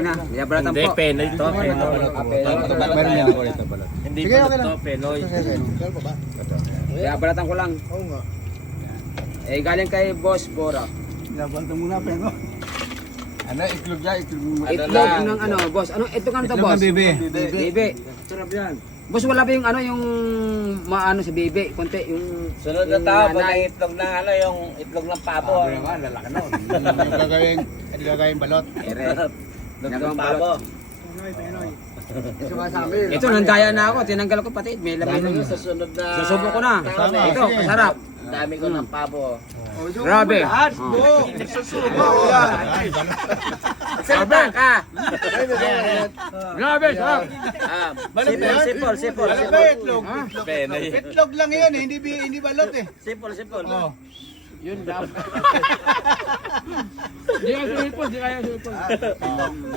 Na, yabalatan Hindi, po. Penoy to. Penoy. Meron niya ako rito balot. Hindi Sige, balot okay lang. to, Penoy. Yabalatan ko lang. Oo nga. Eh, galing kay Boss Bora. Nabalta muna pero. Ano, itlog niya, itlog mo. Itlog ng ano, Boss. Ano, ito kan to, Itlog Boss? ng bibi. Bibi. Sarap yan. Boss, wala ba yung ano, yung maano si Bibi? Konti, yung... Sunod na yung tao, pag nanay. itlog ng ano, yung itlog ng pabo. Sabi nga, lalaki na. Yung gagawin balot. Ere. Itlog ng Nagawang pabo. Ito, nandaya na ako. Tinanggal ko pati. May laman Ano yun. sa sunod na... Susubo ko na. Tama. Ito, masarap. Dami ko ng pabo. Grabe. Salita ka. Grabe, sarap. Sipol, sipol. Alam ba itlog? Penoy. Itlog lang yan eh, hindi balot eh. Sipol, sipol. Oh. Yun daw. Di kaya sumipon, di kaya sumipon.